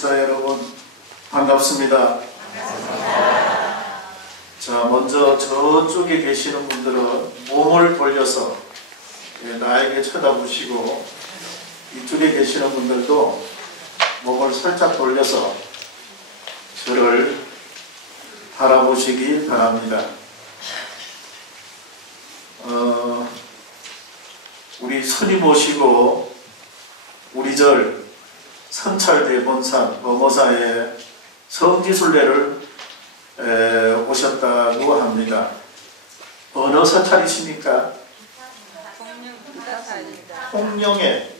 구독자 여러분 반갑습니다. 자, 먼저 저쪽에 계시는 분들은 몸을 돌려서 나에게 쳐다보시고, 이쪽에 계시는 분들도 몸을 살짝 돌려서 저를 바라보시기 바랍니다. 우리 스님 모시고 우리 절 선찰대본산 범어사에 성지순례를 오셨다고 합니다. 어느 사찰이십니까? 통영의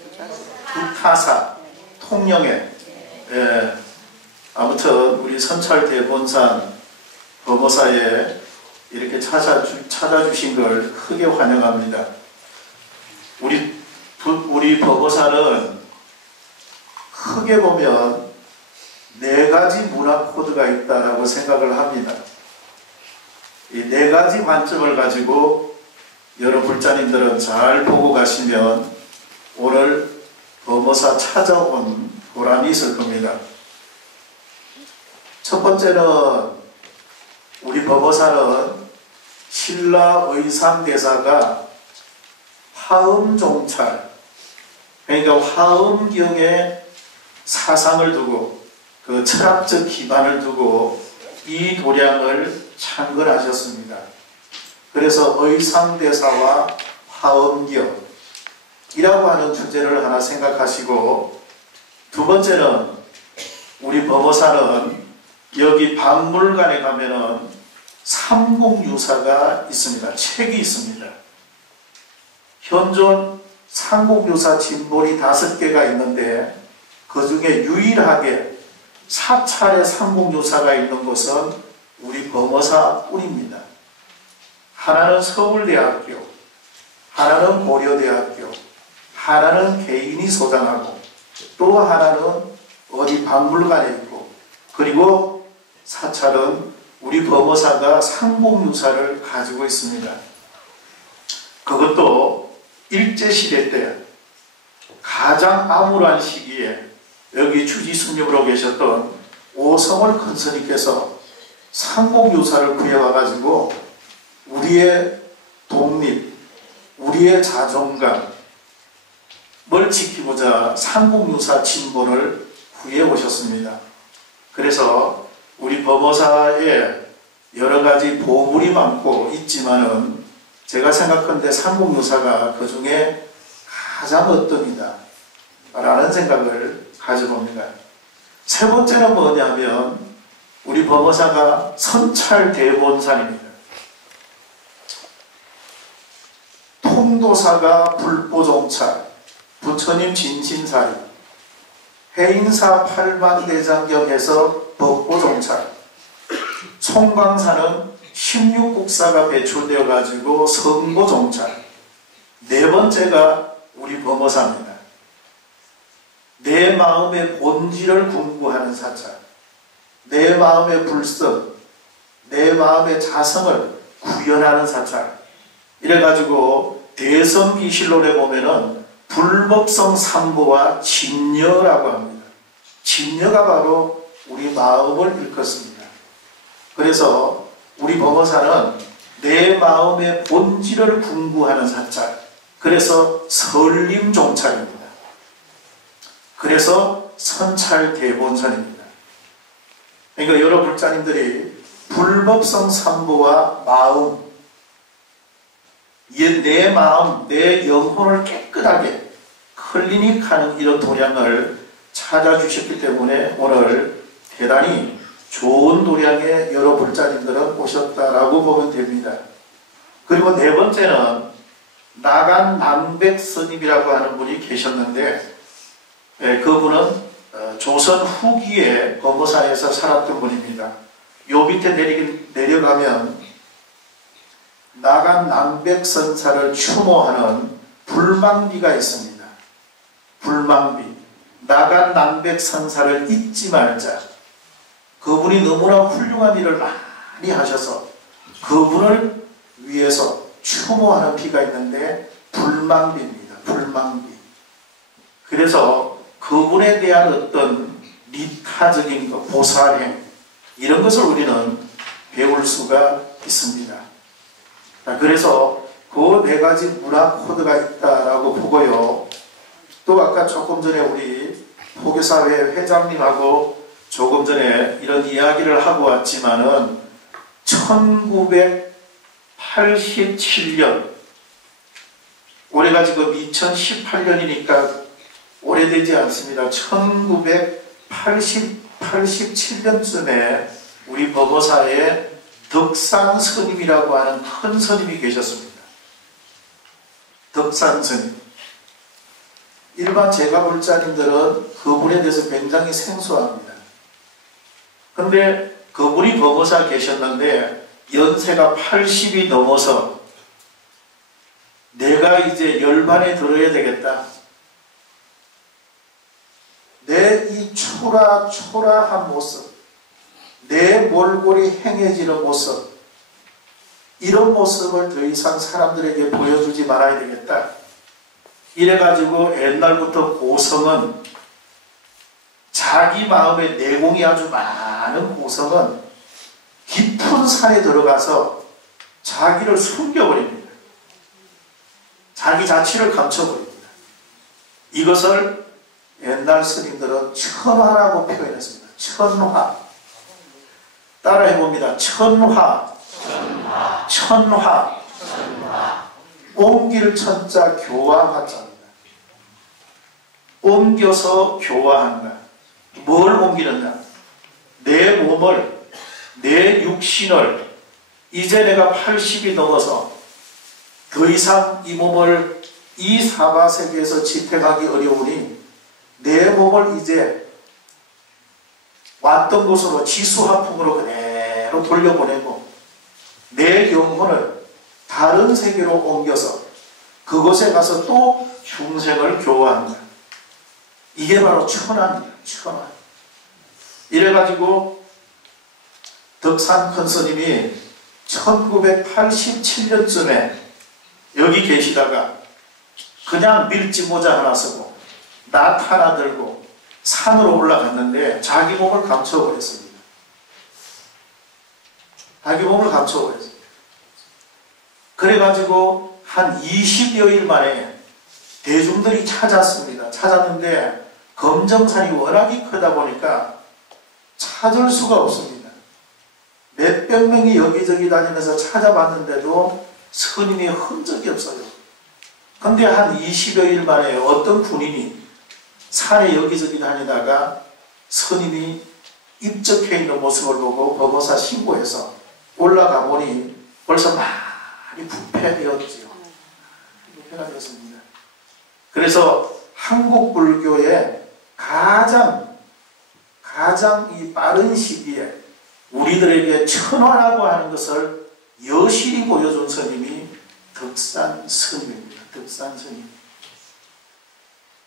부타사, 통영의. 아무튼 우리 선찰대본산 범어사에 이렇게 찾아주신 걸 크게 환영합니다. 우리 범어사는 크게 보면 4가지 문화 코드가 있다라고 생각을 합니다. 이 4가지 관점을 가지고 여러 불자님들은 잘 보고 가시면 오늘 범어사 찾아온 보람이 있을 겁니다. 첫 번째는 우리 범어사는 신라 의상대사가 화엄종찰, 그러니까 화엄경에 사상을 두고 그 철학적 기반을 두고 이 도량을 창건하셨습니다. 그래서 의상대사와 화엄경이라고 하는 주제를 하나 생각하시고, 두 번째는 우리 범어사는 여기 박물관에 가면은 삼국유사가 있습니다. 책이 있습니다. 현존 삼국유사 진본이 5개가 있는데 그 중에 유일하게 사찰의 삼국유사가 있는 곳은 우리 범어사 뿐입니다. 하나는 서울대학교, 하나는 고려대학교, 하나는 개인이 소장하고, 또 하나는 어디 박물관에 있고, 그리고 사찰은 우리 범어사가 삼국유사를 가지고 있습니다. 그것도 일제시대 때 가장 암울한 시기에 여기 주지스님으로 계셨던 오성월 큰 스님께서 삼국유사를 구해와가지고 우리의 독립, 우리의 자존감을 지키고자 삼국유사 진본을 구해오셨습니다. 그래서 우리 범어사에 여러 가지 보물이 많고 있지만은 제가 생각하는데 삼국유사가 그 중에 가장 어떤이다 라는 생각을 가져봅니다. 세 번째는 뭐냐면 우리 범어사가 선찰대본산입니다. 통도사가 불보종찰, 부처님 진신사리, 해인사 8만대장경에서 법보종찰, 총광사는 16국사가 배출되어 가지고 성보종찰. 네 번째가 우리 범어사입니다. 내 마음의 본질을 궁구하는 사찰, 내 마음의 불성, 내 마음의 자성을 구현하는 사찰. 이래가지고 대성기실론에 보면은 불법성 삼보와 진여라고 합니다. 진여가 바로 우리 마음을 일컫습니다. 그래서 우리 범어사는 내 마음의 본질을 궁구하는 사찰, 그래서 설림종찰입니다. 그래서 선찰대본산입니다. 그러니까 여러 불자님들이 불법성 삼보와 마음, 내 마음, 내 영혼을 깨끗하게 클리닉하는 이런 도량을 찾아주셨기 때문에 오늘 대단히 좋은 도량에 여러 불자님들은 오셨다라고 보면 됩니다. 그리고 네 번째는 나간 남백 스님이라고 하는 분이 계셨는데, 그분은 조선 후기에 범어사에서 살았던 분입니다. 요 밑에 내려가면 나간 남백선사를 추모하는 불망비가 있습니다. 불망비. 나간 남백선사를 잊지 말자. 그분이 너무나 훌륭한 일을 많이 하셔서 그분을 위해서 추모하는 비가 있는데 불망비입니다. 불망비. 그래서 그분에 대한 어떤 리타적인 것, 보살행, 이런 것을 우리는 배울 수가 있습니다. 그래서 그 네 가지 문화 코드가 있다라고 보고요. 또 아까 조금 전에 우리 포교사회 회장님하고 조금 전에 이런 이야기를 하고 왔지만은 1987년, 올해가 지금 2018년이니까 오래되지 않습니다. 1987년쯤에 우리 법어사에 덕산 스님이라고 하는 큰 스님이 계셨습니다. 덕산 스님. 일반 제가불자님들은 그분에 대해서 굉장히 생소합니다. 그런데 그분이 법어사 계셨는데 연세가 80이 넘어서 내가 이제 열반에 들어야 되겠다. 내 이 초라한 모습, 내 몰골이 행해지는 모습, 이런 모습을 더 이상 사람들에게 보여주지 말아야 되겠다. 이래가지고 옛날부터 고성은 자기 마음의 내공이 아주 많은 고성은 깊은 산에 들어가서 자기를 숨겨버립니다. 자기 자취를 감춰버립니다. 이것을 옛날 스님들은 천화라고 표현했습니다. 천화. 따라해봅니다. 천화. 옮길 천자 교화화자입니다. 옮겨서 교화한다. 뭘 옮기느냐? 내 몸을, 내 육신을 이제 내가 80이 넘어서 더 이상 이 몸을 이 사바세계에서 지탱하기 어려우니 내 몸을 이제 왔던 곳으로 지수화풍으로 그대로 돌려보내고 내 영혼을 다른 세계로 옮겨서 그곳에 가서 또 중생을 교화한다. 이게 바로 천화입니다. 천화. 이래가지고 덕산 큰 스님이 1987년쯤에 여기 계시다가 그냥 밀짚 모자 하나 쓰고 낫 하나 들고 산으로 올라갔는데 자기 몸을 감춰버렸습니다. 자기 몸을 감춰버렸습니다. 그래가지고 한 20여일 만에 대중들이 찾았습니다. 찾았는데 검정산이 워낙이 크다 보니까 찾을 수가 없습니다. 몇백 명이 여기저기 다니면서 찾아봤는데도 스님의 흔적이 없어요. 근데 한 20여일 만에 어떤 군인이 산에 여기저기 다니다가 스님이 입적해 있는 모습을 보고 법어사 신고해서 올라가 보니 벌써 많이 부패되었지요. 부패가 되었습니다. 그래서 한국 불교의 가장 이 빠른 시기에 우리들에게 천화라고 하는 것을 여실히 보여준 스님이 덕산 스님입니다. 덕산 스님.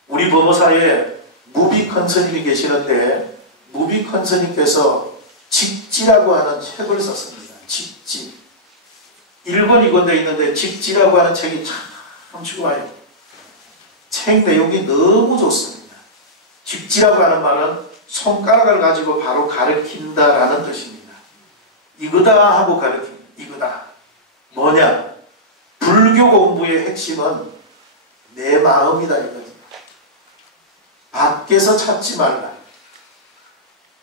우리 법어사에 무비큰 스님이 계시는데 무비큰 스님께서 직지라고 하는 책을 썼습니다. 직지. 1권 2권 되어 있는데 직지라고 하는 책이 참 좋아요. 책 내용이 너무 좋습니다. 직지라고 하는 말은 손가락을 가지고 바로 가르친다라는 뜻입니다. 이거다 하고 가르칩니다. 이거다. 뭐냐? 불교 공부의 핵심은 내 마음이다 이거죠. 밖에서 찾지 말라.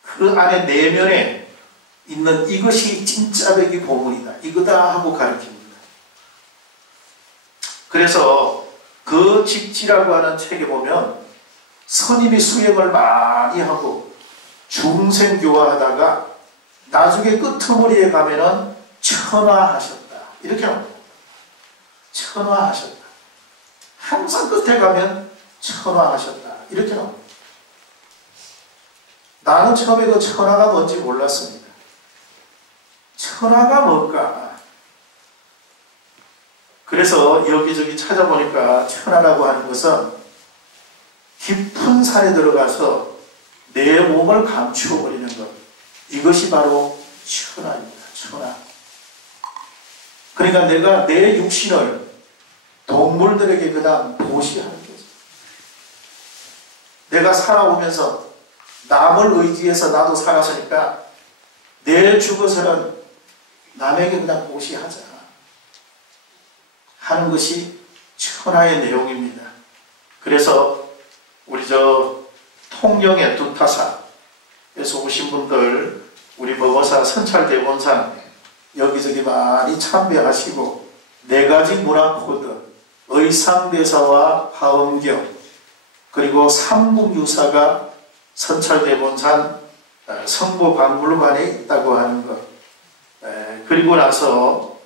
그 안에 내면에 있는 이것이 진짜백이 보물이다. 이거다 하고 가르칩니다. 그래서 그 직지라고 하는 책에 보면 스님이 수행을 많이 하고 중생교화하다가 나중에 끄트머리에 가면은 천화하셨다. 이렇게 나옵니다. 천화하셨다. 항상 끝에 가면 천화하셨다. 이렇게 나옵니다. 나는 처음에 그 천화가 뭔지 몰랐습니다. 천화가 뭘까? 그래서 여기저기 찾아보니까 천화라고 하는 것은 깊은 산에 들어가서 내 몸을 감추어버리는 것. 이것이 바로 천화입니다. 천화. 그러니까 내가 내 육신을 동물들에게 그다음 보시하는 거죠. 내가 살아오면서 남을 의지해서 나도 살았으니까 내 죽어서는 남에게 그냥 무시하자 하는 것이 천하의 내용입니다. 그래서 우리 통영의 두타사에서 오신 분들, 우리 법어사 선찰대본산 여기저기 많이 참배하시고 4가지 문화코드, 의상대사와 화엄경, 그리고 삼국유사가 선찰대본산 성보박물관에 있다고 하는 것, 그리고 나서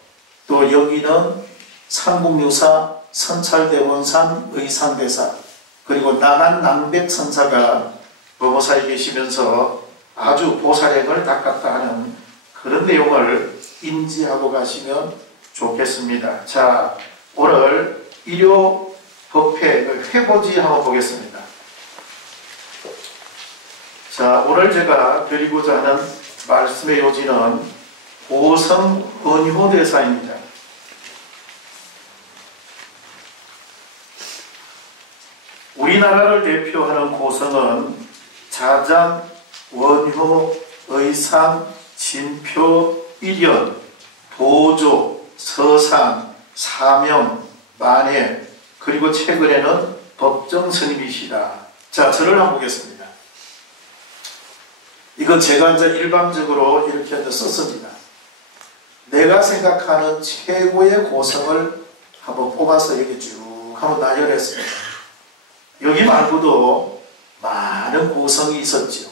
또 여기는 삼국유사, 선찰대본산, 의상대사, 그리고 나간낭백선사가 법어사에 계시면서 아주 보살행을 닦았다 하는 그런 내용을 인지하고 가시면 좋겠습니다. 자, 오늘 일요법회 회보지 한번 보겠습니다. 자, 오늘 제가 드리고자 하는 말씀의 요지는 고성 원효대사입니다. 우리나라를 대표하는 고성은 자장, 원효, 의상, 진표, 일연, 도조, 서산, 사명, 만해, 그리고 최근에는 법정스님이시다. 자, 절을 한번 보겠습니다. 이건 제가 이제 일방적으로 이렇게 썼습니다. 내가 생각하는 최고의 고성을 한번 뽑아서 여기 쭉 한번 나열했습니다. 여기 말고도 많은 고성이 있었죠.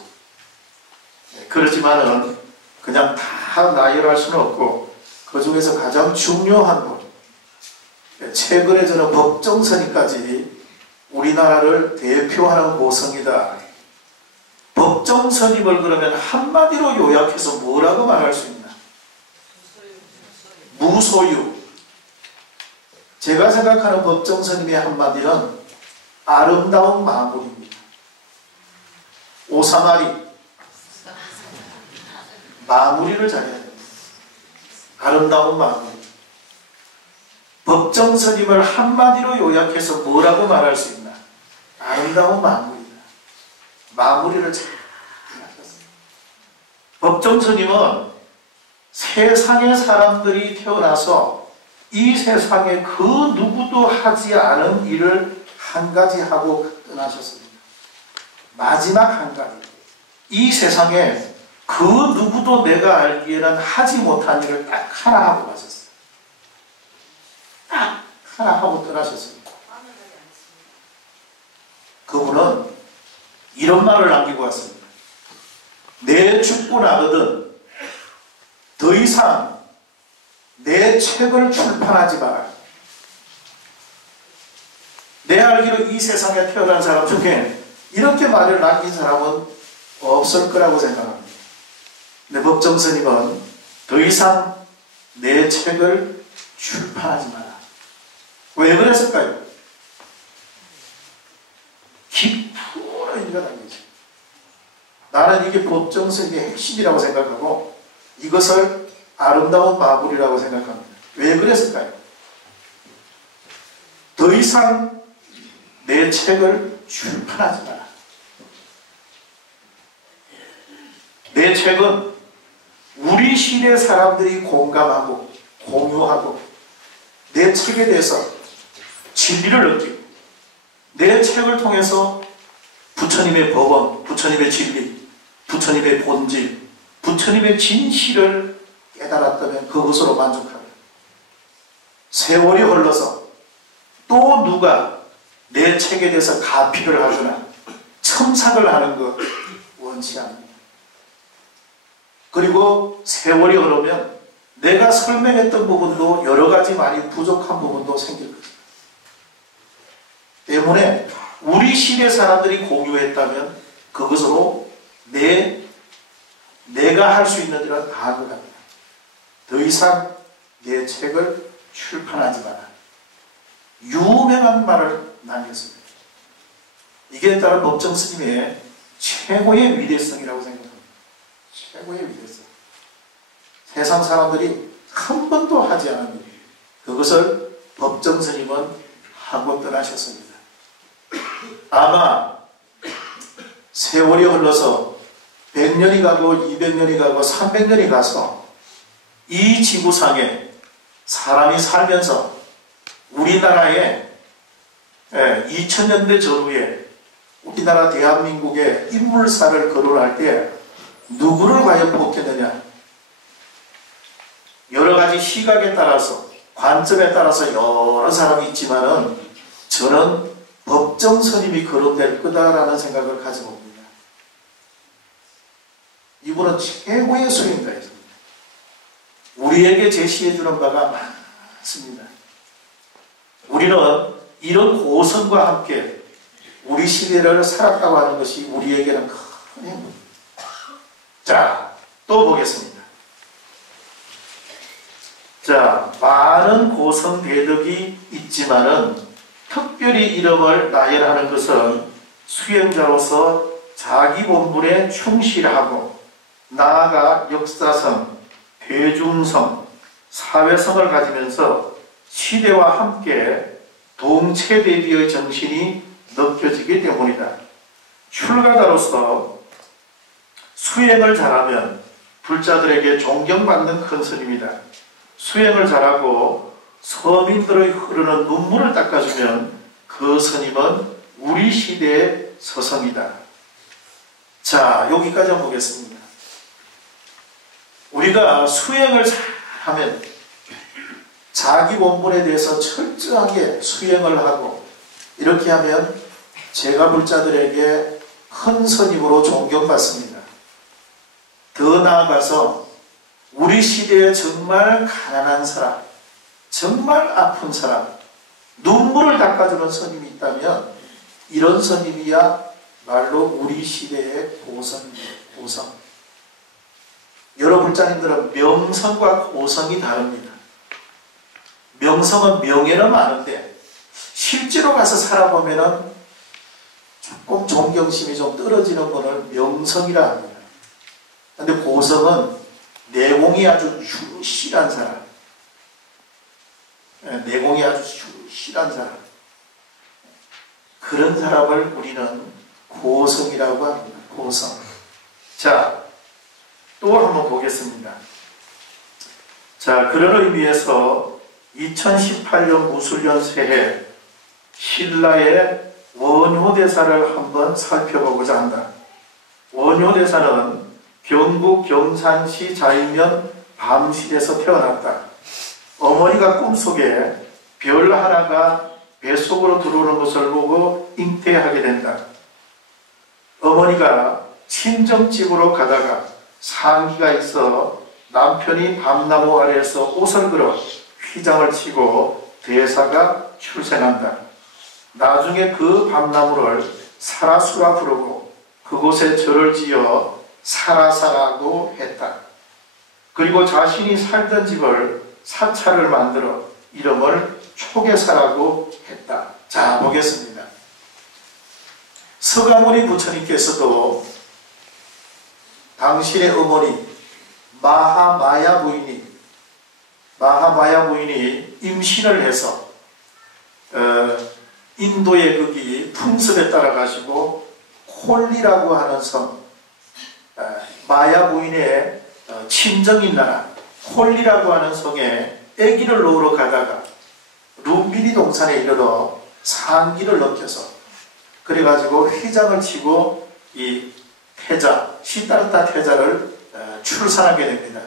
그렇지만은 그냥 다 나열할 수는 없고, 그 중에서 가장 중요한 분, 최근에 저는 법정스님까지 우리나라를 대표하는 고성이다. 법정스님을 그러면 한마디로 요약해서 뭐라고 말할 수 있나? 무소유. 제가 생각하는 법정스님의 한마디는 아름다운 마무리입니다. 오사마리, 마무리를 잘해야 됩니다. 아름다운 마무리. 법정스님을 한마디로 요약해서 뭐라고 말할 수 있나? 아름다운 마무리다. 마무리를 잘 하셨습니다. 법정스님은 세상의 사람들이 태어나서 이 세상에 그 누구도 하지 않은 일을 한 가지 하고 떠나셨습니다. 마지막 한 가지. 이 세상에 그 누구도 내가 알기에는 하지 못한 일을 딱 하나 하고 가셨어요. 딱 하나 하고 떠나셨습니다. 그분은 이런 말을 남기고 왔습니다. 내 죽고 나거든 더 이상 내 책을 출판하지 마라. 내 알기로 이 세상에 태어난 사람 중에 이렇게 말을 남긴 사람은 없을 거라고 생각합니다. 근데 법정스님은 더 이상 내 책을 출판하지 마라. 왜 그랬을까요? 깊은 의미가 담겨져. 나는 이게 법정스님의 핵심이라고 생각하고 이것을 아름다운 마무리라고 생각합니다. 왜 그랬을까요? 더 이상 내 책을 출판하지 마라. 내 책은 우리 시대 사람들이 공감하고 공유하고 내 책에 대해서 진리를 느끼고 내 책을 통해서 부처님의 법원, 부처님의 진리, 부처님의 본질, 부처님의 진실을 깨달았다면 그것으로 만족합니다. 세월이 흘러서 또 누가 내 책에 대해서 가피를 하거나 첨삭을 하는 것 원치 않습니다. 그리고 세월이 흐르면 내가 설명했던 부분도 여러 가지 많이 부족한 부분도 생길 것입니다. 때문에 우리 시대 사람들이 공유했다면 그것으로 내가 할 수 있는 일은 다 한 것 같다. 더 이상 내 책을 출판하지 마라. 유명한 말을 남겼습니다. 이게 따른 법정스님의 최고의 위대성이라고 생각합니다. 최고의 위대성. 세상 사람들이 한 번도 하지 않은 일, 그것을 법정스님은 하고 떠나셨습니다. 아마 세월이 흘러서 100년이 가고 200년이 가고 300년이 가서 이 지구상에 사람이 살면서 우리나라에 2000년대 전후에 우리나라 대한민국의 인물사를 거론할 때 누구를 과연 뽑겠느냐? 여러 가지 시각에 따라서 관점에 따라서 여러 사람이 있지만은 저는 법정 스님이 거론될 거다라는 생각을 가져봅니다. 이분은 최고의 수행자였습니다. 우리에게 제시해주는 바가 많습니다. 우리는 이런 고성과 함께 우리 시대를 살았다고 하는 것이 우리에게는 큰 행복입니다. 자, 또 보겠습니다. 자, 많은 고성 대덕이 있지만은 특별히 이름을 나열하는 것은 수행자로서 자기 본분에 충실하고 나아가 역사성, 대중성, 사회성을 가지면서 시대와 함께 동체대비의 정신이 느껴지기 때문이다. 출가자로서 수행을 잘하면 불자들에게 존경받는 큰 스님이다. 수행을 잘하고 서민들의 흐르는 눈물을 닦아주면 그 스님은 우리 시대의 서성이다. 자, 여기까지 한번 보겠습니다. 우리가 수행을 잘하면 자기 본분에 대해서 철저하게 수행을 하고 이렇게 하면 제가 불자들에게 큰 스님으로 존경받습니다. 더 나아가서 우리 시대에 정말 가난한 사람, 정말 아픈 사람, 눈물을 닦아주는 스님이 있다면 이런 스님이야 말로 우리 시대의 고성입니다. 고성. 여러 불자님들은 명성과 고성이 다릅니다. 명성은 명예는 많은데 실제로 가서 살아보면은 조금 존경심이 좀 떨어지는 것을 명성이라 합니다. 그런데 고성은 내공이 아주 충실한 사람, 내공이 아주 충실한 사람, 그런 사람을 우리는 고성이라고 합니다. 고성. 자, 또 한번 보겠습니다. 자, 그런 의미에서 2018년 무술년 새해 신라의 원효대사를 한번 살펴보고자 한다. 원효대사는 경북 경산시 자인면 밤실에서 태어났다. 어머니가 꿈속에 별 하나가 뱃속으로 들어오는 것을 보고 잉태하게 된다. 어머니가 친정집으로 가다가 상기가 있어 남편이 밤나무 아래에서 옷을 걸어 휘장을 치고 대사가 출생한다. 나중에 그 밤나무를 사라수라 부르고 그곳에 절을 지어 사라사라고 했다. 그리고 자신이 살던 집을 사찰을 만들어 이름을 초계사라고 했다. 자, 보겠습니다. 서가모니 부처님께서도 당신의 어머니 마하마야 부인이 임신을 해서 인도의 거기 풍습에 따라 가시고 콜리라고 하는 섬, 마야 부인의 친정인 나라 콜리라고 하는 성에 아기를 놓으러 가다가 룸비니 동산에 이르러 상기를 느껴서 그래가지고 휘장을 치고 이 태자, 시다르타 태자를 출산하게 됩니다.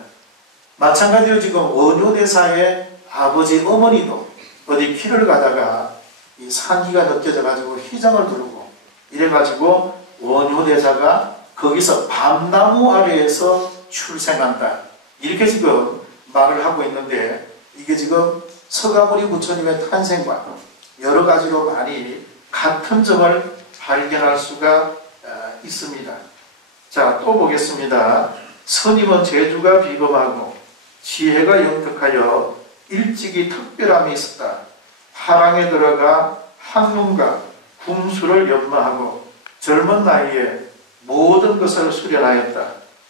마찬가지로 지금 원효대사의 아버지 어머니도 어디 길을 가다가 이 상기가 느껴져 가지고 휘장을 두르고 이래가지고 원효대사가 거기서 밤나무 아래에서 출생한다. 이렇게 지금 말을 하고 있는데 이게 지금 서가모니 부처님의 탄생과 여러 가지로 많이 같은 점을 발견할 수가 있습니다. 자, 또 보겠습니다. 스님은 재주가 비범하고 지혜가 영특하여 일찍이 특별함이 있었다. 화랑에 들어가 학문과 궁수를 연마하고 젊은 나이에 모든 것을 수련하였다.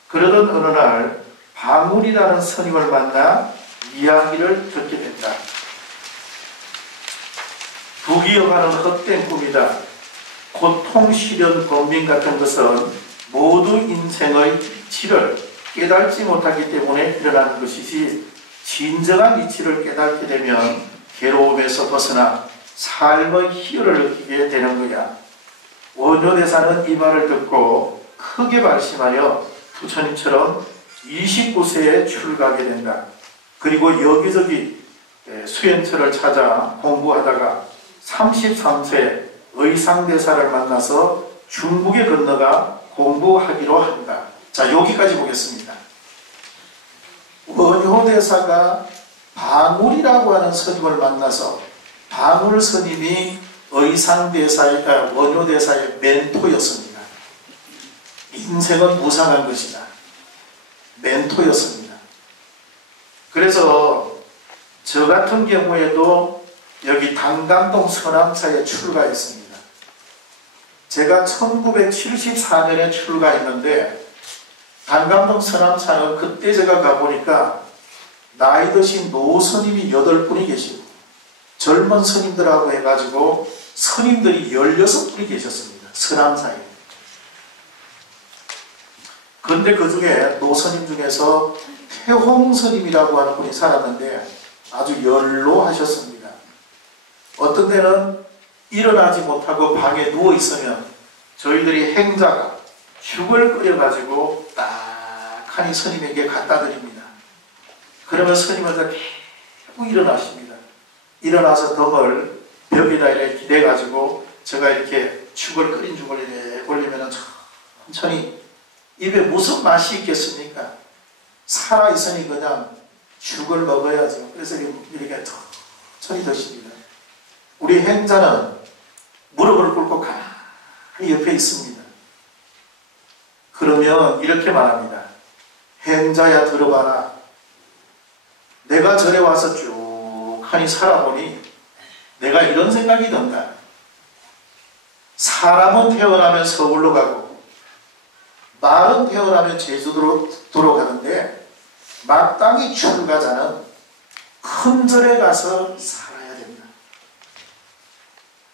그러던 어느 날 방울이라는 스님을 만나 이야기를 듣게 된다. 부귀영화는 헛된 꿈이다. 고통, 시련, 고민 같은 것은 모두 인생의 이치를 깨닫지 못하기 때문에 일어나는 것이지, 진정한 이치를 깨닫게 되면 괴로움에서 벗어나 삶의 희열을 느끼게 되는 거야. 원효대사는 이 말을 듣고 크게 발심하여 부처님처럼 29세에 출가하게 된다. 그리고 여기저기 수행처를 찾아 공부하다가 33세 의상대사를 만나서 중국에 건너가 공부하기로 한다. 자, 여기까지 보겠습니다. 원효대사가 방울이라고 하는 스님을 만나서, 방울 스님이 원효대사의 멘토였습니다. 인생은 무상한 것이다. 멘토였습니다. 그래서 저 같은 경우에도 여기 단감동 서남사에 출가했습니다. 제가 1974년에 출가했는데, 단감동 서남사는 그때 제가 가보니까 나이 드신 노스님이 8분이 계시고 젊은 스님들하고 해가지고 스님들이 16분이 계셨습니다. 서남사에. 그런데 그 중에 노스님 중에서 태홍 스님이라고 하는 분이 살았는데 아주 연로하셨습니다. 어떤 때는 일어나지 못하고 방에 누워있으면 저희들이 행자가 죽을 끓여가지고 딱하니 스님에게 갖다 드립니다. 그러면 스님은 계속 일어나십니다. 일어나서 덤을 벽에다 이렇게 기대가지고 제가 이렇게 죽을 끓인 죽을 이렇게 올리면 천천히, 입에 무슨 맛이 있겠습니까? 살아있으니 그냥 죽을 먹어야죠. 그래서 이렇게 천천히 드십니다. 우리 행자는 무릎을 꿇고 가만히 옆에 있습니다. 그러면 이렇게 말합니다. 행자야, 들어봐라. 내가 절에 와서 쭉 하니 살아보니 내가 이런 생각이 든다. 사람은 태어나면 서울로 가고 말은 태어나면 제주도로 가는데 마땅히 출가자는 큰 절에 가서 살아야 된다.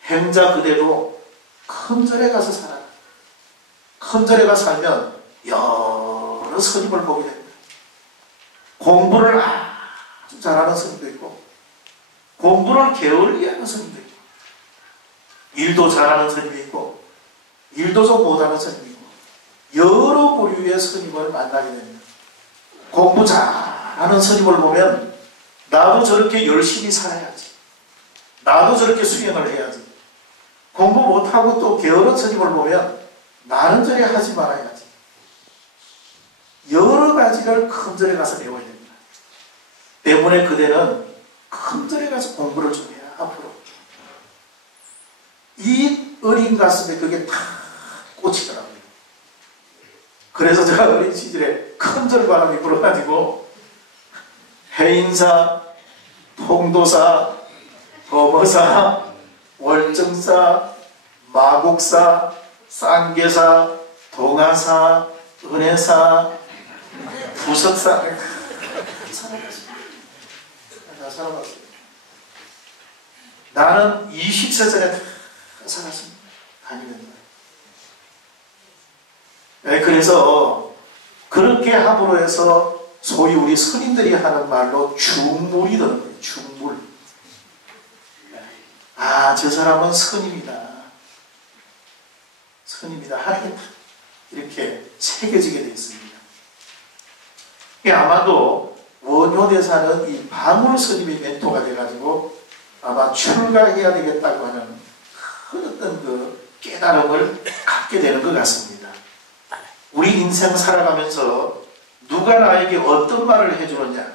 행자 그대로 큰 절에 가서 살아라. 큰 절에 가서 살면 여러 스님을 보게 된다. 공부를 아주 잘하는 스님도 있고 공부를 게을리하는 스님도 있고 일도 잘하는 스님이 있고 일도 좀 못하는 스님이 있고 여러 부류의 스님을 만나게 됩니다. 공부 잘하는 스님을 보면 나도 저렇게 열심히 살아야지, 나도 저렇게 수행을 해야지. 공부 못하고 또 게으른 스님을 보면 나는 저래 하지 말아야지. 여러 가지를 큰 절에 가서 배워야 됩니다. 때문에 그대는 큰 절에 가서 공부를 좀 해야 앞으로. 이 어린 가슴에 그게 다 꽂히더라고요. 그래서 제가 어린 시절에 큰 절 바람이 불어가지고 해인사, 통도사, 범어사, 월정사, 마곡사, 쌍계사, 동화사, 은혜사, 부석사 살아봤어요. 나는 20세 전에 다 살았습니다. 다니면서. 네, 그래서 그렇게 함으로 해서 소위 우리 스님들이 하는 말로 중물이 되는 거예요. 중물. 아, 저 사람은 스님이다. 스님이다 하는 게 이렇게 새겨지게 되어 있습니다. 아마도 원효대사는 이 방울 스님이 멘토가 돼가지고 아마 출가해야 되겠다고 하는 큰 어떤 그 깨달음을 갖게 되는 것 같습니다. 우리 인생 살아가면서 누가 나에게 어떤 말을 해주느냐,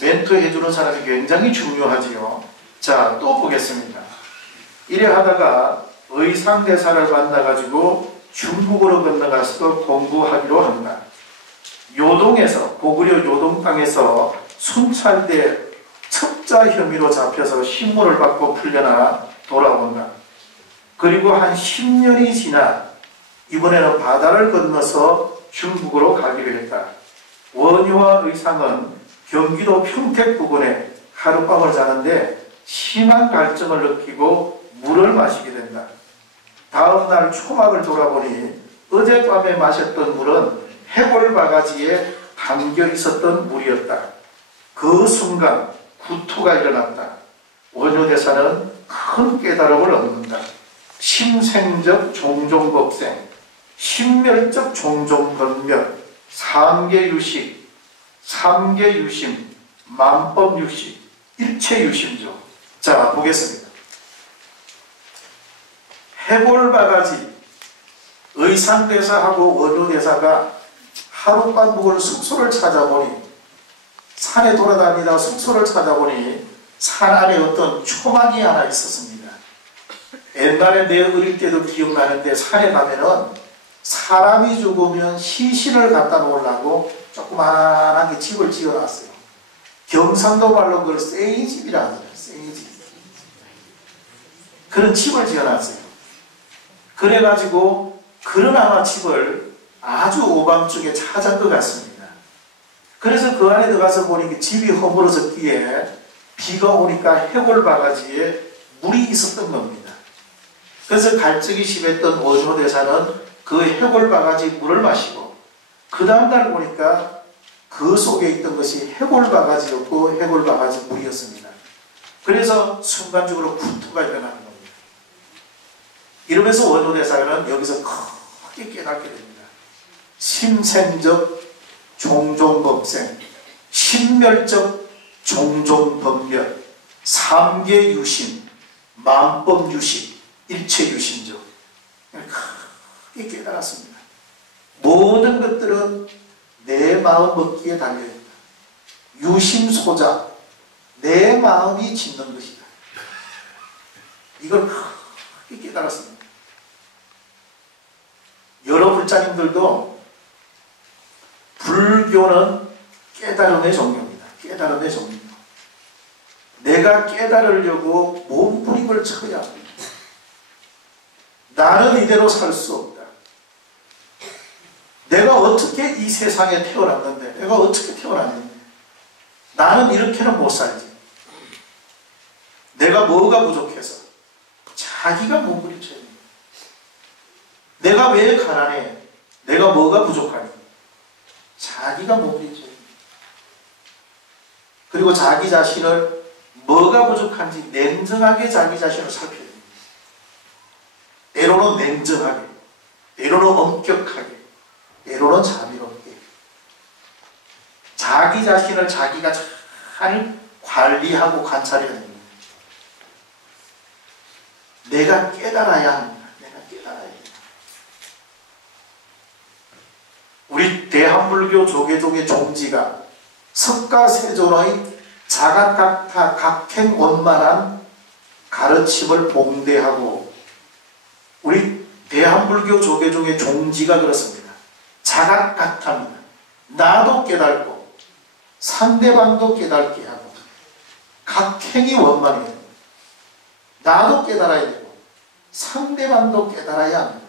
멘토 해주는 사람이 굉장히 중요하지요. 자, 또 보겠습니다. 이래 하다가 의상대사를 만나가지고 중국으로 건너가서 공부하기로 한다. 요동에서, 고구려 요동 땅에서 순찰대 첩자 혐의로 잡혀서 신문을 받고 풀려나 돌아온다. 그리고 한 10년이 지나 이번에는 바다를 건너서 중국으로 가기로 했다. 원효와 의상은 경기도 평택 부근에 하룻밤을 자는데 심한 갈증을 느끼고 물을 마시게 된다. 다음날 초막을 돌아보니 어젯밤에 마셨던 물은 해골바가지에 담겨 있었던 물이었다. 그 순간 구토가 일어났다. 원효대사는 큰 깨달음을 얻는다. 심생적 종종법생, 심멸적 종종번멸, 삼계유식, 삼계유심, 만법유식, 일체유심조. 자, 보겠습니다. 해골바가지, 의상대사하고 원효대사가 하룻밤 숙소를 찾아보니, 산에 돌아다니다 숙소를 찾아보니 산 안에 어떤 초막이 하나 있었습니다. 옛날에 내 어릴 때도 기억나는데 산에 가면은 사람이 죽으면 시신을 갖다 놓으려고 조그만하게 집을 지어놨어요. 경상도 말로 그걸 쌩이집이라 하죠. 쌩이집. 그런 집을 지어놨어요. 그래가지고 그런 아마 집을 아주 오밤중에 찾은 것 같습니다. 그래서 그 안에 들어가서 보니 집이 허물어졌기에 비가 오니까 해골바가지에 물이 있었던 겁니다. 그래서 갈증이 심했던 원효대사는 그 해골바가지 물을 마시고 그 다음날 보니까 그 속에 있던 것이 해골바가지였고 해골바가지 물이었습니다. 그래서 순간적으로 구토가 일어나는 겁니다. 이러면서 원효대사는 여기서 크게 깨닫게 됩니다. 심생적 종종법생, 심멸적 종종법멸, 삼계유심, 만법유식, 일체유심조. 크게 깨달았습니다. 모든 것들은 내 마음 먹기에 달려있다. 유심소자, 내 마음이 짓는 것이다. 이걸 크게 깨달았습니다. 여러 불자님들도 불교는 깨달음의 종교입니다. 깨달음의 종교. 내가 깨달으려고 몸부림을 쳐야 합니다. 나는 이대로 살 수 없다. 내가 어떻게 이 세상에 태어났는데, 내가 어떻게 태어났는데, 나는 이렇게는 못 살지. 내가 뭐가 부족해서 자기가 몸부림쳐야 합니다. 내가 왜 가난해? 내가 뭐가 부족하니? 자기가 몸부림쳐야 합니다. 그리고 자기 자신을 뭐가 부족한지 냉정하게 자기 자신을 살펴야 됩니다. 때로는 냉정하게, 때로는 엄격하게, 때로는 자비롭게 자기 자신을 자기가 잘 관리하고 관찰해야 됩니다. 내가 깨달아야 합니다. 내가 깨달아야 합니다. 우리 대한불교 조계종의 종지가 석가세존의 자각각타 각행원만한 가르침을 봉대하고 우리 대한불교 조계종의 종지가 그렇습니다. 자각각타입니다. 나도 깨닫고 상대방도 깨닫게 하고 각행이 원만해야 됩니다. 나도 깨달아야 되고 상대방도 깨달아야 합니다.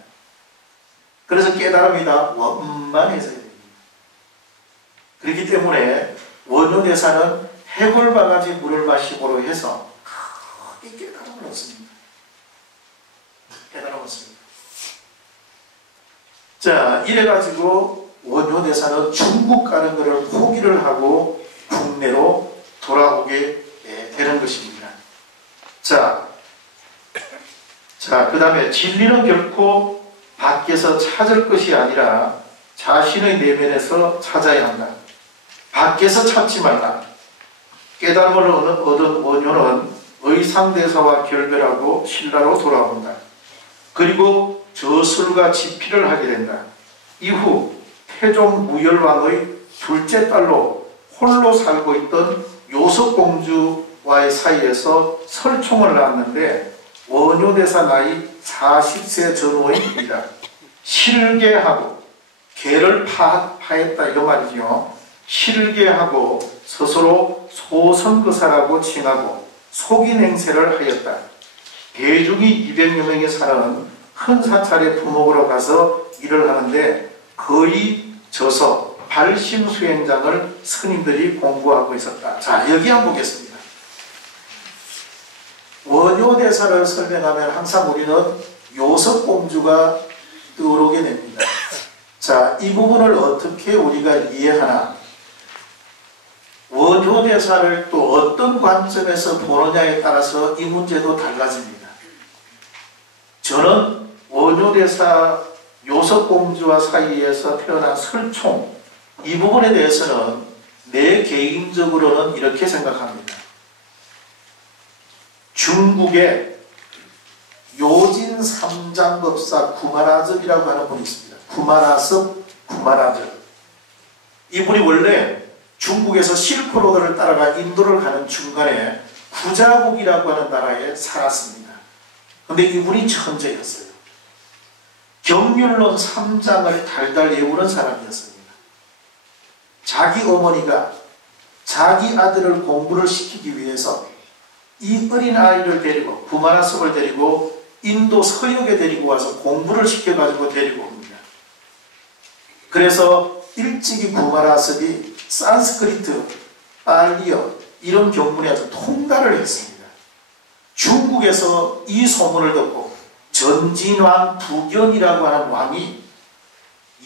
그래서 깨달음이 다 원만해져야 됩니다. 그렇기 때문에 원효대사는 해골바가지 물을 마시고로 해서 크게 깨달음을 얻습니다. 깨달음을 얻습니다. 자, 이래가지고 원효대사는 중국 가는 것을 포기를 하고 국내로 돌아오게 되는 것입니다. 자, 그 다음에 진리는 결코 밖에서 찾을 것이 아니라 자신의 내면에서 찾아야 한다. 밖에서 찾지 말라. 깨달음을 얻은 원효는 의상대사와 결별하고 신라로 돌아온다. 그리고 저술과 집필을 하게 된다. 이후 태종 무열왕의 둘째 딸로 홀로 살고 있던 요석공주와의 사이에서 설총을 낳았는데 원효대사 나이 40세 전후의 일이다. 실계하고 계를 파했다 이런 말이죠. 실계하고 스스로 소선거사라고 칭하고 속인 행세를 하였다. 대중이 200여 명이 사는 큰 사찰의 부목으로 가서 일을 하는데 거의 져서 발심수행장을 스님들이 공부하고 있었다. 자, 여기 한번 보겠습니다. 원효대사를 설명하면 항상 우리는 요석공주가 떠오르게 됩니다. 자, 이 부분을 어떻게 우리가 이해하나? 원효대사를 또 어떤 관점에서 보느냐에 따라서 이 문제도 달라집니다. 저는 원효대사 요석공주와 사이에서 태어난 설총, 이 부분에 대해서는 내 개인적으로는 이렇게 생각합니다. 중국의 요진 삼장법사 구마라접이라고 하는 분이 있습니다. 구마라접. 이분이 원래 중국에서 실크로드를 따라가 인도를 가는 중간에 구자국이라고 하는 나라에 살았습니다. 그런데 이분이 천재였어요. 경륜론 3장을 달달 외우는 사람이었습니다. 자기 어머니가 자기 아들을 공부를 시키기 위해서 이 어린 아이를 데리고 구마라섭을 데리고 인도 서역에 데리고 와서 공부를 시켜가지고 데리고 옵니다. 그래서 일찍이 구마라섭이 산스크리트, 빨리어 이런 경문에 아주 통달을 했습니다. 중국에서 이 소문을 듣고 전진왕 부견이라고 하는 왕이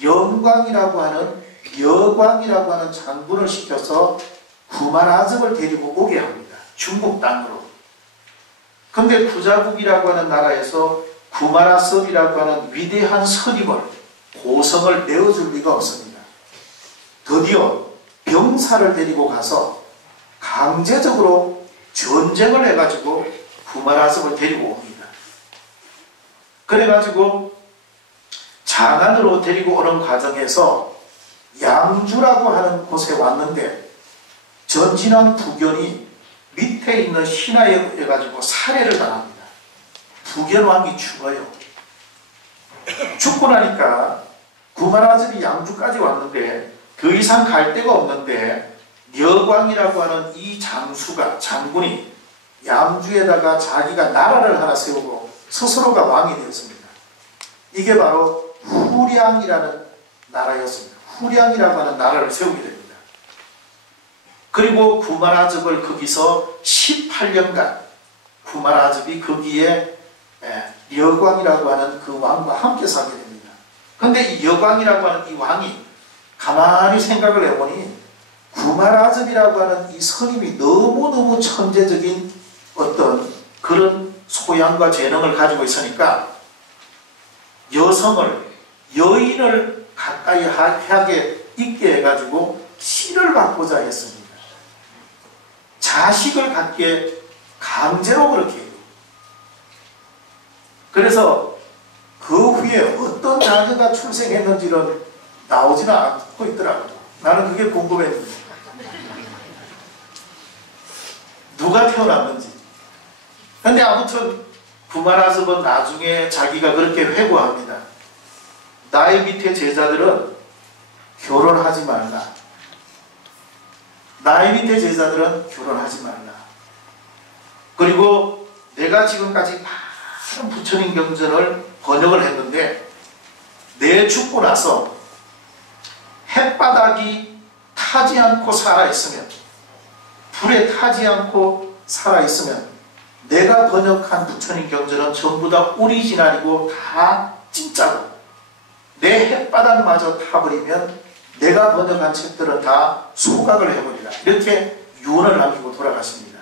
영광이라고 하는 여광이라고 하는 장군을 시켜서 구마라접을 데리고 오게 합니다. 중국 땅으로. 그런데 구자국이라고 하는 나라에서 구마라섭이라고 하는 위대한 선임을, 고성을 내어줄 리가 없습니다. 드디어 병사를 데리고 가서 강제적으로 전쟁을 해가지고 구마라섭을 데리고 옵니다. 그래가지고 장안으로 데리고 오는 과정에서 양주라고 하는 곳에 왔는데 전진왕 부견이 밑에 있는 신하에 의해 가지고 살해를 당합니다. 부견왕이 죽어요. 죽고 나니까 구마라접이 양주까지 왔는데 더 이상 갈 데가 없는데 여광이라고 하는 이 장군이 양주에다가 자기가 나라를 하나 세우고 스스로가 왕이 되었습니다. 이게 바로 후량이라는 나라였습니다. 후량이라고 하는 나라를 세우게 됩니다. 그리고 구마라접을 거기서 18년간 구마라접이 거기에 여광이라고 하는 그 왕과 함께 살게 됩니다. 그런데 이 여광이라고 하는 이 왕이 가만히 생각을 해보니 구마라접이라고 하는 이 선임이 너무너무 천재적인 어떤 그런 소양과 재능을 가지고 있으니까 여인을 가까이 하게 있게 해가지고 씨를 받고자 했습니다. 자식을 갖게 강제로 그렇게 해요. 그래서 그 후에 어떤 자녀가 출생했는지는 나오지는 않고 있더라고요. 나는 그게 궁금했는데 누가 태어났는지. 근데 아무튼 구마라섭은 나중에 자기가 그렇게 회고합니다. 나의 밑에 제자들은 결혼하지 말라. 나의 밑에 제자들은 결혼하지 말라. 그리고 내가 지금까지 많은 부처님 경전을 번역을 했는데 내 죽고 나서 햇바닥이 타지 않고 살아있으면, 불에 타지 않고 살아있으면 내가 번역한 부처님 경전은 전부 다 오리지널이고 다 진짜고, 내 햇바닥마저 타버리면 내가 번역한 책들은 다 소각을 해버리라. 이렇게 유언을 남기고 돌아가십니다.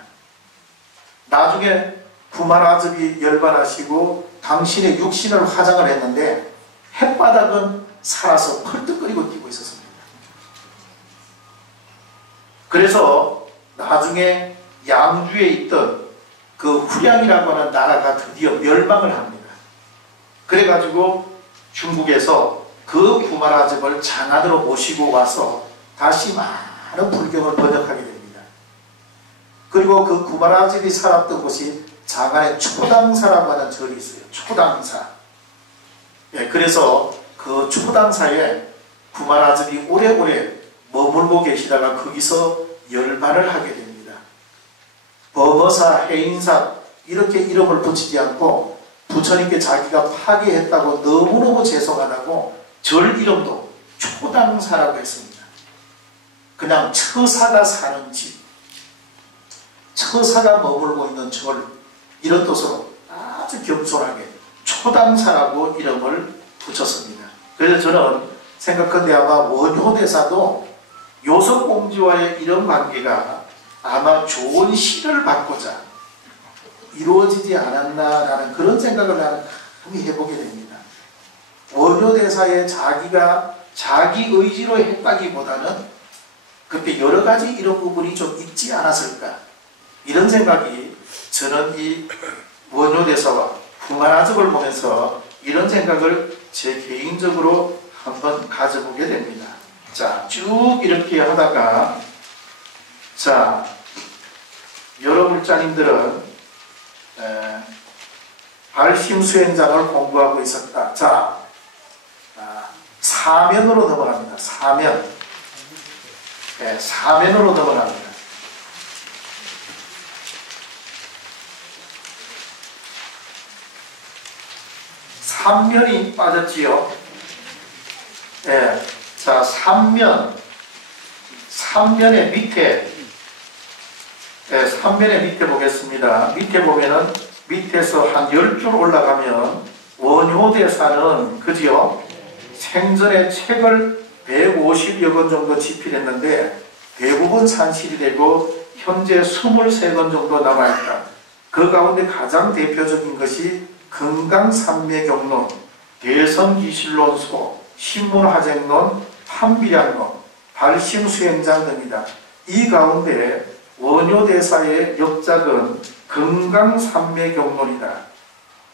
나중에 구마라접이 열반하시고 당신의 육신을 화장을 했는데 햇바닥은 살아서 펄떡거리고 뛰고 있었습니다. 그래서 나중에 양주에 있던 그 후량이라고 하는 나라가 드디어 멸망을 합니다. 그래가지고 중국에서 그 구마라접을 장안으로 모시고 와서 다시 많은 불경을 번역하게 됩니다. 그리고 그 구마라접이 살았던 곳이 장안에 초당사라고 하는 절이 있어요. 초당사. 예, 그래서 그 초당사에 구마라접이 오래오래 머물고 계시다가 거기서 열반을 하게 됩니다. 범어사, 해인사 이렇게 이름을 붙이지 않고 부처님께 자기가 파괴했다고 너무너무 죄송하다고 절 이름도 초당사라고 했습니다. 그냥 처사가 사는 집, 처사가 머물고 있는 절, 이런 뜻으로 아주 겸손하게 초당사라고 이름을 붙였습니다. 그래서 저는 생각컨대 아마 원효대사도 요석공주와의 이런 관계가 아마 좋은 시를 받고자 이루어지지 않았나라는 그런 생각을 나는 많이 해보게 됩니다. 원효대사의 자기가 자기 의지로 했다기보다는 그때 여러 가지 이런 부분이 좀 있지 않았을까, 이런 생각이 저는 이 원효대사와 풍화라적을 보면서 이런 생각을 제 개인적으로 한번 가져보게 됩니다. 자, 쭉 이렇게 하다가, 자, 여러분자님들은 발심수행장을 공부하고 있었다. 자, 사면으로 넘어갑니다. 사면. 네, 사면으로 넘어갑니다. 삼면이 빠졌지요. 네, 자, 삼면의 밑에, 네, 삼면의 밑에 보겠습니다. 밑에 보면은 밑에서 한 10줄 올라가면 원효대사는 그지요? 생전에 책을 150여 권 정도 집필했는데 대부분 산실이 되고 현재 23권 정도 남아있다. 그 가운데 가장 대표적인 것이 금강산맥경론, 대성기실론소, 신문화쟁론, 판비량론, 발심수행장 등이다. 이 가운데 원효대사의 역작은 금강산맥경론이다.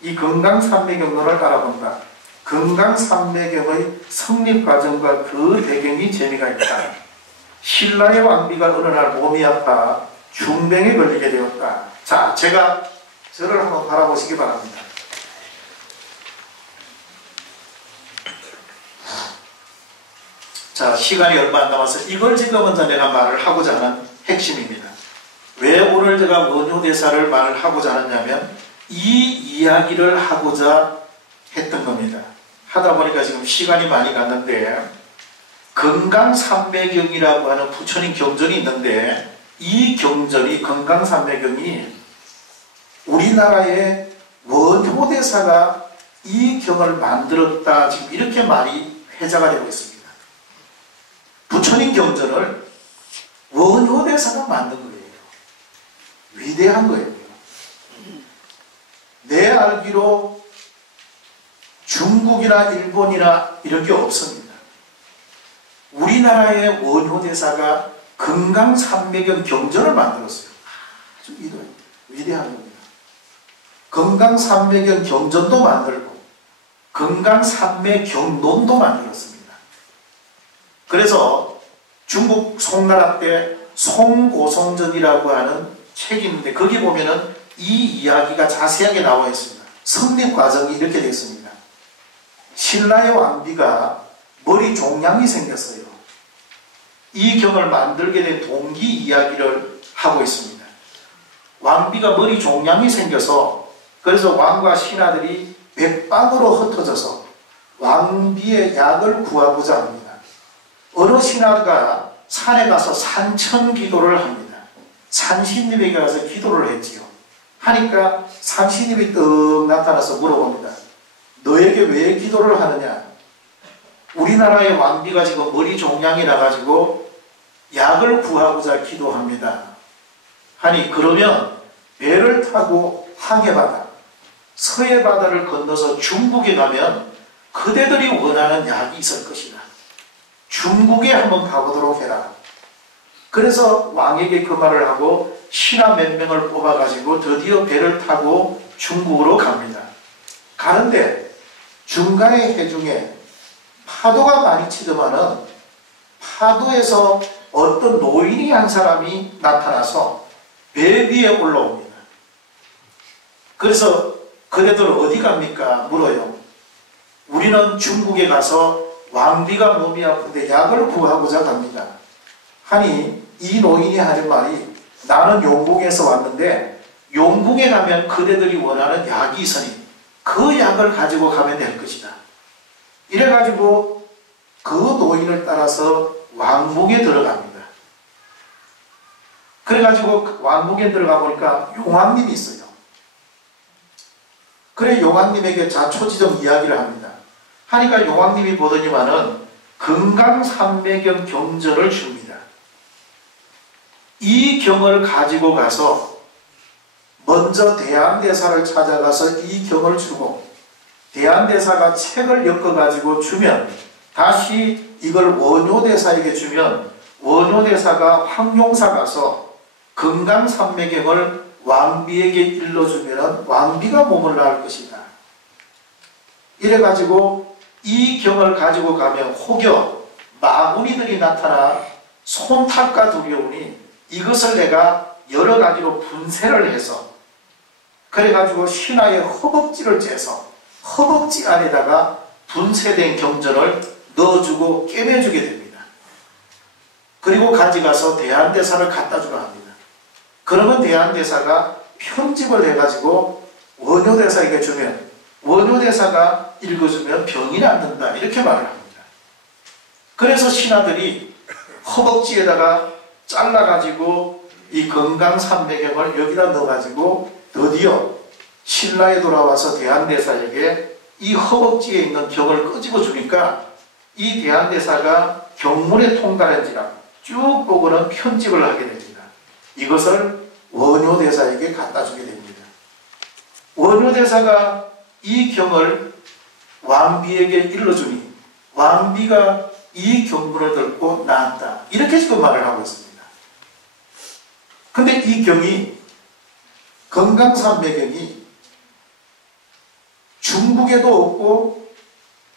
이 금강산맥경론을 알아본다. 금강산맥경의 성립과정과 그 배경이 재미가 있다. 신라의 왕비가 어느 날 몸이 아파 중병에 걸리게 되었다. 자, 제가 저를 한번 바라보시기 바랍니다. 자, 시간이 얼마 안 남아서 이걸 지금 먼저 내가 말을 하고자 하는 핵심입니다. 왜 오늘 제가 원효대사를 말을 하고자 하느냐면 이 이야기를 하고자 했던 겁니다. 하다 보니까 지금 시간이 많이 갔는데 금강산맥경이라고 하는 부처님 경전이 있는데 이 경전이 금강산맥경이 우리나라의 원효대사가 이 경을 만들었다, 지금 이렇게 말이 회자가 되고 있습니다. 부처님 경전을 원효대사가 만든 거예요. 위대한 거예요. 내 알기로 중국이나 일본이나 이런 게 없습니다. 우리나라의 원효대사가 금강산맥경 경전을 만들었어요. 아주 위대한 겁니다. 금강산맥경 경전도 만들고 금강산맥경론도 만들었습니다. 그래서 중국 송나라 때 송고송전이라고 하는 책이 있는데 거기 보면은 이 이야기가 자세하게 나와 있습니다. 성립 과정이 이렇게 되어 있습니다. 신라의 왕비가 머리 종양이 생겼어요. 이 경을 만들게 된 동기 이야기를 하고 있습니다. 왕비가 머리 종양이 생겨서 그래서 왕과 신하들이 백방으로 흩어져서 왕비의 약을 구하고자 합니다. 어느 신하가 산에 가서 산천기도를 합니다. 산신님에게 가서 기도를 했지요. 하니까 산신님이 떡 나타나서 물어봅니다. 너에게 왜 기도를 하느냐? 우리나라의 왕비가 지금 머리 종양이 나가지고 약을 구하고자 기도합니다. 하니 그러면 배를 타고 항해바다, 서해바다를 건너서 중국에 가면 그대들이 원하는 약이 있을 것이다. 중국에 한번 가보도록 해라. 그래서 왕에게 그 말을 하고 신하 몇 명을 뽑아가지고 드디어 배를 타고 중국으로 갑니다. 가는데 중간의 해중에 파도가 많이 치더만은 파도에서 어떤 노인이 한 사람이 나타나서 배 위에 올라옵니다. 그래서 그대들 어디 갑니까? 물어요. 우리는 중국에 가서 왕비가 몸이 아픈데 약을 구하고자 갑니다. 하니 이 노인이 하는 말이 나는 용궁에서 왔는데 용궁에 가면 그대들이 원하는 약이 있으니 그 약을 가지고 가면 될 것이다. 이래가지고 그 노인을 따라서 왕궁에 들어갑니다. 그래가지고 왕궁에 들어가 보니까 용왕님이 있어요. 그래 용왕님에게 자초지정 이야기를 합니다. 하니까 용왕님이 보더니만은 금강산매경 경전을 줍니다. 이 경을 가지고 가서 먼저 대한대사를 찾아가서 이 경을 주고 대한대사가 책을 엮어가지고 주면 다시 이걸 원효대사에게 주면 원효대사가 황룡사 가서 금강산매경을 왕비에게 일러주면 왕비가 몸을 낳을 것이다. 이래가지고 이 경을 가지고 가면 혹여 마구니들이 나타나 손탈까 두려우니 이것을 내가 여러 가지로 분쇄를 해서 그래가지고 신하의 허벅지를 째서 허벅지 안에다가 분쇄된 경전을 넣어주고 꿰매주게 됩니다. 그리고 가져가서 대한대사를 갖다 주려 합니다. 그러면 대한대사가 편집을 해가지고 원효대사에게 주면 원효대사가 읽어주면 병이 낫는다 이렇게 말을 합니다. 그래서 신하들이 허벅지에다가 잘라가지고 이 금강산매경을 여기다 넣어가지고 드디어 신라에 돌아와서 대한대사에게 이 허벅지에 있는 경을 끄집어 주니까 이 대한대사가 경문에 통달한지라 쭉 보고는 편집을 하게 됩니다. 이것을 원효대사에게 갖다 주게 됩니다. 원효대사가 이 경을 왕비에게 일러주니 왕비가 이 경문을 듣고 나았다. 이렇게 지금 말을 하고 있습니다. 근데 이 경이 금강산매경이 중국에도 없고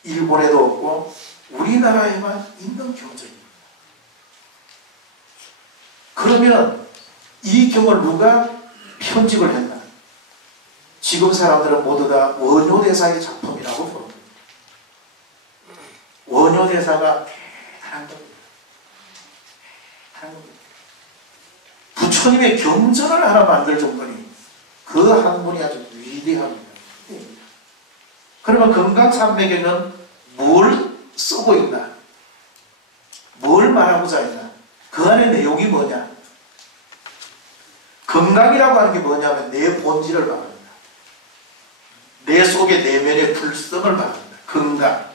일본에도 없고 우리나라에만 있는 경전입니다. 그러면 이 경을 누가 편집을 했나? 지금 사람들은 모두 다 원효대사의 작품이라고 부릅니다. 원효대사가 대단한 겁니다. 대단한 겁니다. 부처님의 경전을 하나 만들 정도니 그 학문이 아주 위대합니다. 그러면 금강산매경은 뭘 쓰고 있나? 뭘 말하고자 했나? 그 안에 내용이 뭐냐? 금강이라고 하는 게 뭐냐면 내 본질을 말합니다. 내 속의 내면의 불성을 말합니다. 금강.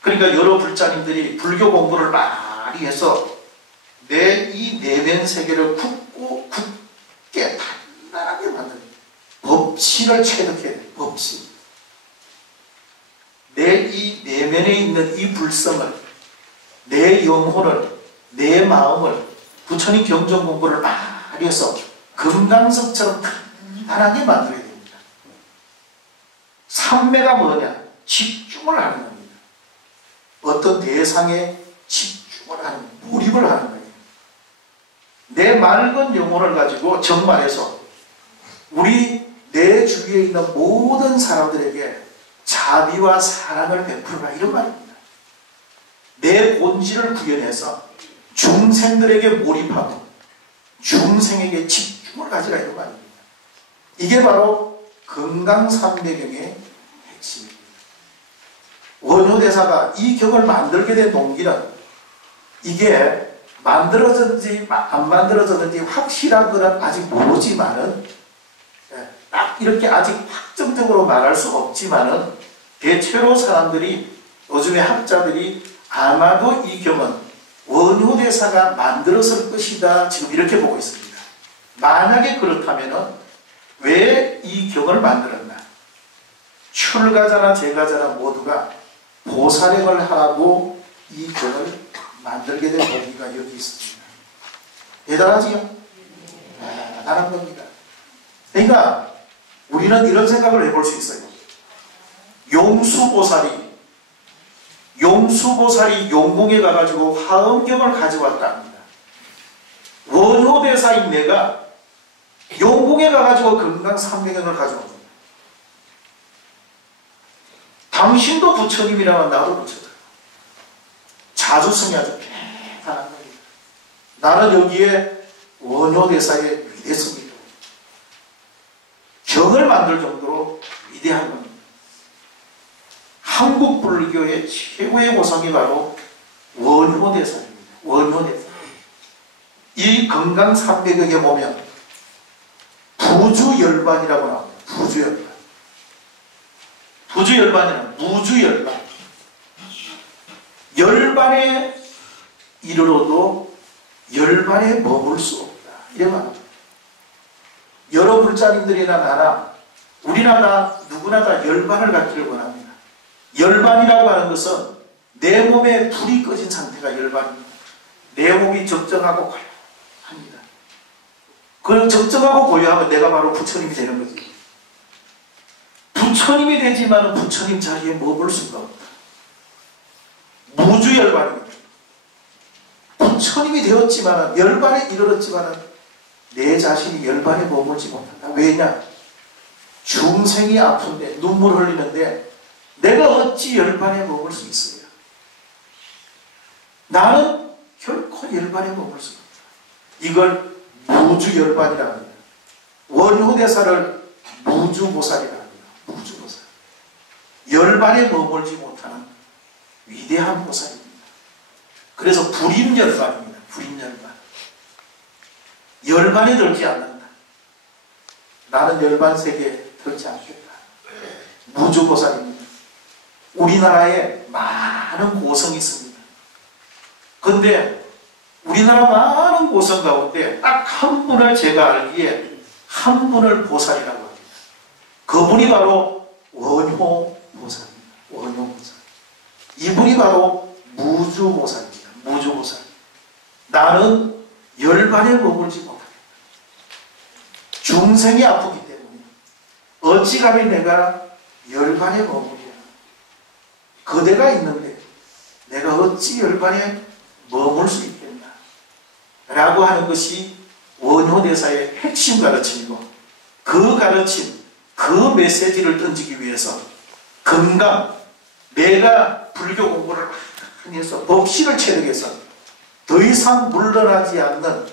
그러니까 여러 불자님들이 불교 공부를 많이 해서 내 이 내면 세계를 굳게 단단하게 만듭니다. 법칙을 체득해야 돼요. 법칙. 내 이 내면에 있는 이 불성을, 내 영혼을, 내 마음을 부처님 경전 공부를 많이 해서 금강석처럼 단단하게 만들어야 됩니다. 삼매가 뭐냐? 집중을 하는 겁니다. 어떤 대상에 집중을 하는, 몰입을 하는 거예요. 내 맑은 영혼을 가지고 정말해서 내 주위에 있는 모든 사람들에게 자비와 사랑을 베풀어라 이런 말입니다. 내 본질을 구현해서 중생들에게 몰입하고 중생에게 집중을 가지라 이런 말입니다. 이게 바로 금강산매경의 핵심입니다. 원효대사가 이 경을 만들게 된 동기는 이게 만들어졌는지 안 만들어졌는지 확실한 건 아직 모르지만은 딱 이렇게 아직 확정적으로 말할 수 없지만은 대체로 사람들이 요즘의 학자들이 아마도 이 경은 원효대사가 만들었을 것이다 지금 이렇게 보고 있습니다. 만약에 그렇다면은 왜 이 경을 만들었나? 출가자나 제가자나 모두가 보살행을 하고 이 경을 만들게 된 동기가 여기 있습니다. 대단하지요? 대단한 겁니다. 그러니까 우리는 이런 생각을 해볼 수 있어요. 용수보살이 용궁에 가가지고 화엄경을 가져왔다 합니다. 원효대사인 내가 용궁에 가가지고 금강산매경을 가져온 겁니다. 당신도 부처님이라면 나도 부처다. 자주성이 아주 대단한 겁니다. 나는 여기에 원효대사의 위대성이고 경을 만들 정도로 위대한 겁니다. 한국 불교의 최고의 보상이 바로 원효대사입니다. 원효대사. 이 금강산매경에 보면 부주열반이라고 나옵니다. 부주열반. 부주열반이란 무주열반. 열반에 이르러도 열반에 머물 수 없다. 이래 말합니다. 여러 불자님들이나 나나 우리나 다 누구나 다 열반을 갖기를 원합니다. 열반이라고 하는 것은 내 몸에 불이 꺼진 상태가 열반입니다. 내 몸이 적정하고 고요합니다. 그 적정하고 고요하면 내가 바로 부처님이 되는 거지. 부처님이 되지만 부처님 자리에 머물 수가 없다. 무주열반입니다. 부처님이 되었지만 열반에 이르렀지만 내 자신이 열반에 머물지 못한다. 왜냐? 중생이 아픈데 눈물 흘리는데 내가 어찌 열반에 머물 수 있어요? 나는 결코 열반에 머물 수 없다. 이걸 무주열반이라고 합니다. 원효대사를 무주보살이라고 합니다. 무주보살. 열반에 머물지 못하는 위대한 보살입니다. 그래서 불임열반입니다. 불임열반. 열반에 들지 않는다. 나는 열반 세계에 들지 않겠다. 무주보살입니다. 우리나라에 많은 고성이 있습니다. 그런데 우리나라 많은 고성 가운데 딱 한 분을 제가 알기에 한 분을 보살이라고 합니다. 그분이 바로 원효보살입니다. 원효보살. 이분이 바로 무주보살입니다. 무주보살. 나는 열반에 머물지 못합니다. 중생이 아프기 때문에 어찌 감히 내가 열반에 머무리냐. 그대가 있는데 내가 어찌 열반에 머물 수 있겠나 라고 하는 것이 원효대사의 핵심 가르침이고, 그 가르침, 그 메시지를 던지기 위해서 금강, 내가 불교 공부를 많이 해서 법시를 체력해서 더 이상 물러나지 않는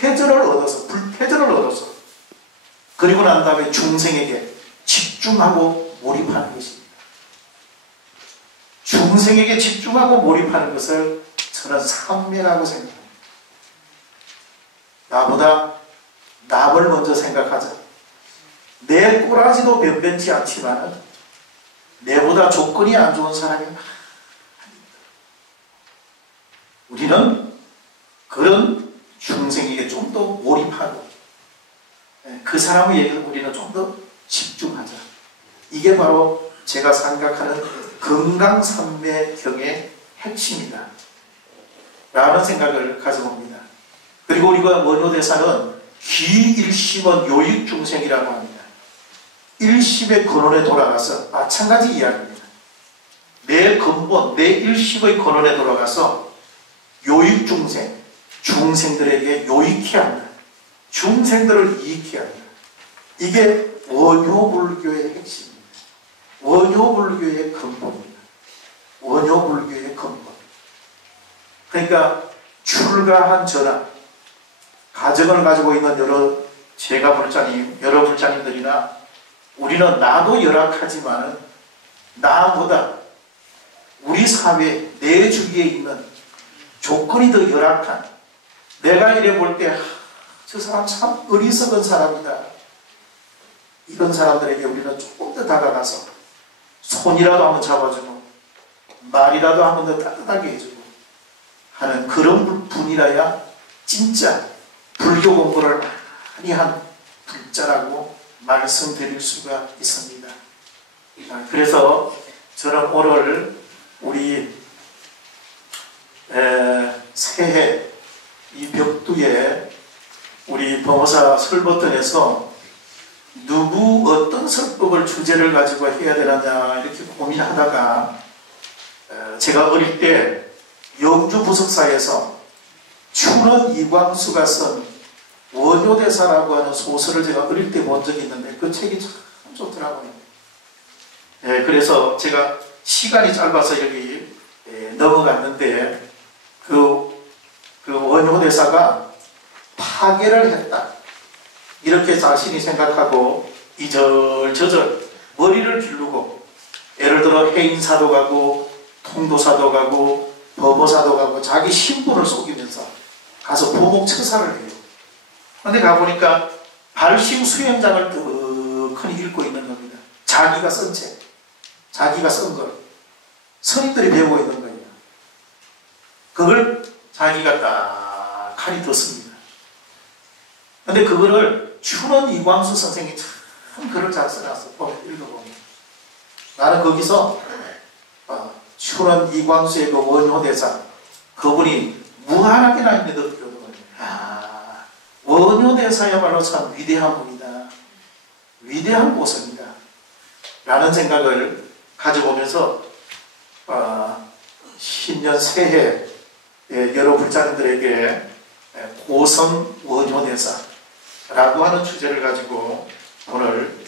태전을 얻어서, 불태전을 얻어서, 그리고 난 다음에 중생에게 집중하고 몰입하는 것입니다. 중생에게 집중하고 몰입하는 것을 저는 삼매라고 생각합니다. 나보다 남을 먼저 생각하자. 내 꼬라지도 변변치 않지만 내보다 조건이 안 좋은 사람이 많습니다. 우리는 그런 중생에게 좀 더 몰입하고 그 사람에게 우리는 좀 더 집중하자. 이게 바로 제가 생각하는 금강산매경의 핵심이다 라는 생각을 가져봅니다. 그리고 우리가 원효대사는 기일심은 요익중생이라고 합니다. 일심의 근원에 돌아가서 마찬가지 이야기입니다. 내 근본, 내 일심의 근원에 돌아가서 요익중생, 중생들에게 요익케 한다. 중생들을 이익케 한다. 이게 원효불교의 핵심입니다. 원효불교의 근본입니다. 원효불교의 근본. 그러니까 출가한 전하, 가정을 가지고 있는 여러 제가 불자님, 여러 불자님들이나 우리는 나도 열악하지만은 나보다 우리 사회, 내 주위에 있는 조건이 더 열악한, 내가 이래 볼 때 저 사람 참 어리석은 사람이다. 이런 사람들에게 우리는 조금 더 다가가서 손이라도 한번 잡아주고 말이라도 한번 더 따뜻하게 해주고 하는 그런 분이라야 진짜 불교 공부를 많이 한 불자라고 말씀드릴 수가 있습니다. 그래서 저는 오늘 우리 새해 이 벽두에 우리 범어사 설버튼에서 누구 어떤 설법을 주제를 가지고 해야 되느냐 이렇게 고민하다가 제가 어릴 때 영주 부석사에서 춘원 이광수가 쓴 원효대사라고 하는 소설을 제가 어릴 때 본 적이 있는데 그 책이 참 좋더라고요. 그래서 제가 시간이 짧아서 여기 넘어갔는데 그 원효대사가 파괴를 했다 이렇게 자신이 생각하고 이절저절 머리를 기르고, 예를 들어 해인사도 가고 통도사도 가고 법어사도 가고 자기 신분을 속이면서 가서 보복처사를 해요. 그런데 가보니까 발심 수행장을 떡하니 읽고 있는 겁니다. 자기가 쓴 책. 자기가 쓴 걸 스님들이 배우고 있는 거예요. 그걸 자기가 딱 칼이 떴습니다. 근데 그거를 춘원 이광수 선생이 참 글을 잘 써놨어. 읽어보면 나는 거기서 춘원 이광수의 그 원효대사, 그분이 무한하게나 있는 듯 느껴요. 원효대사야말로 참 위대한 분이다, 위대한 고성이다 라는 생각을 가져보면서 신년 새해 여러 불자님들에게 고성 원효대사라고 하는 주제를 가지고 오늘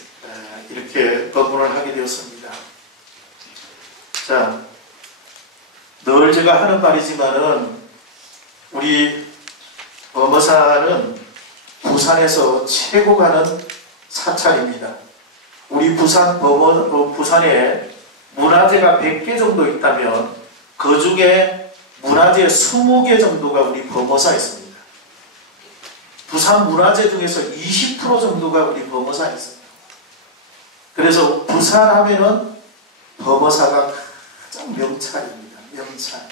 이렇게 법문을 하게 되었습니다. 자, 늘 제가 하는 말이지만은 우리 범어사는 부산에서 최고 가는 사찰입니다. 우리 부산에 문화재가 100개 정도 있다면 그 중에 문화재 20개 정도가 우리 범어사에 있습니다. 부산 문화재 중에서 20% 정도가 우리 범어사에 있습니다. 그래서 부산 하면은 범어사가 가장 명찰입니다. 명찰.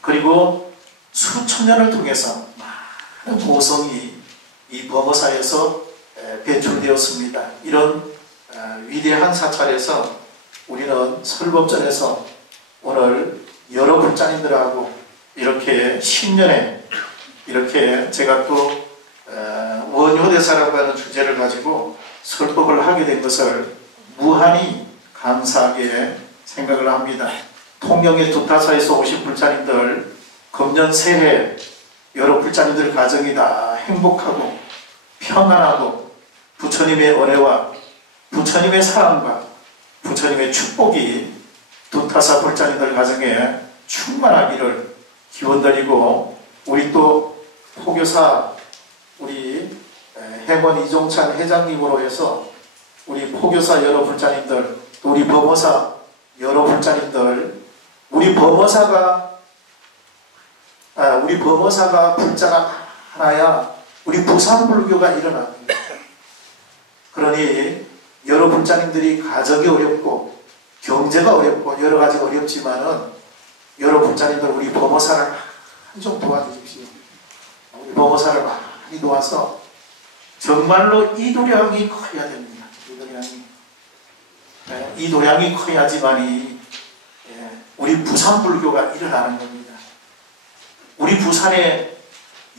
그리고 수천 년을 통해서 많은 고성이 이 범어사에서 배출되었습니다. 이런 위대한 사찰에서 우리는 설법전에서 오늘 여러 불자님들하고 이렇게 신년에 이렇게 제가 또 원효대사라고 하는 주제를 가지고 설법을 하게 된 것을 무한히 감사하게 생각을 합니다. 통영의 두타사에서 오신 불자님들, 금년 새해 여러 불자님들 가정이 다 행복하고 평안하고 부처님의 은혜와 부처님의 사랑과 부처님의 축복이 두타사 불자님들 가정에 충만하기를 기원드리고, 우리 또 포교사 우리 해먼 이종찬 회장님으로 해서 우리 포교사 여러 불자님들, 또 우리 범어사 여러 불자님들, 우리 범어사가 불자가 하나야 우리 부산불교가 일어납니다. 그러니 여러 불자님들이 가정이 어렵고 경제가 어렵고 여러 가지 어렵지만은 여러 불자님들 우리 범어사를 좀 도와주십시오. 우리 범어사를 많이 도와서 정말로 이 도량이 커야 됩니다. 이 도량이 커야지만이 우리 부산불교가 일어나는 겁니다. 우리 부산의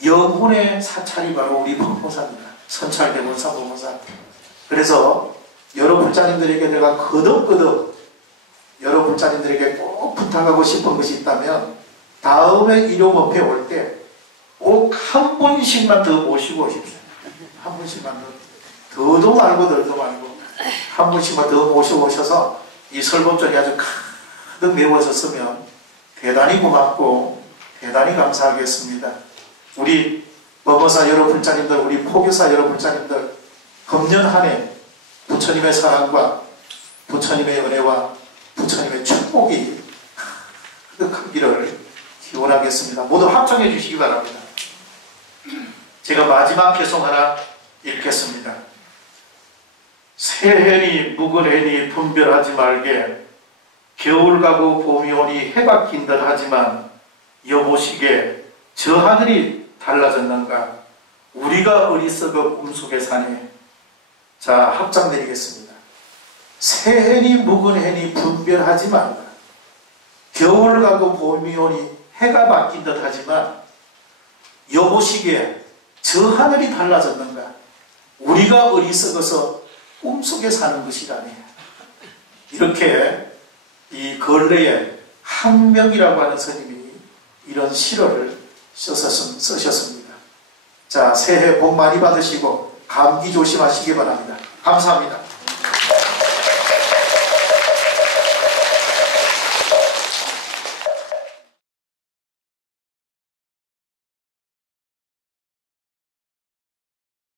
영혼의 사찰이 바로 우리 범어사입니다. 선찰대본사 범어사. 그래서 여러 불자님들에게 내가 거듭 여러 불자님들에게 꼭 부탁하고 싶은 것이 있다면 다음에 일요법회 올 때 꼭 한 분씩만 더 모시고 오십시오. 한 분씩만 더도 말고 덜도 말고 한 분씩만 더 모시고 오셔서 이 설법전이 아주 가득 메워졌으면 대단히 고맙고 대단히 감사하겠습니다. 우리 범어사 여러 불자님들, 우리 포교사 여러 불자님들, 금년 한 해 부처님의 사랑과 부처님의 은혜와 부처님의 축복이 가득하기를 기원하겠습니다. 모두 합청해 주시기 바랍니다. 제가 마지막 개송 하나 읽겠습니다. 새해니 묵은해니 분별하지 말게, 겨울 가고 봄이 오니 해가 긴 듯 하지만 여보시게 저 하늘이 달라졌는가, 우리가 어리석어 꿈속에 사네. 자, 합장 내리겠습니다. 새해니 묵은해니 분별하지 말라. 겨울 가고 봄이 오니 해가 바뀐 듯 하지만 여보시기에 저 하늘이 달라졌는가, 우리가 어리석어서 꿈속에 사는 것이라네. 이렇게 이 근래에 항명이라고 하는 스님이 이런 시를 쓰셨습니다. 자, 새해 복 많이 받으시고 감기 조심하시기 바랍니다. 감사합니다.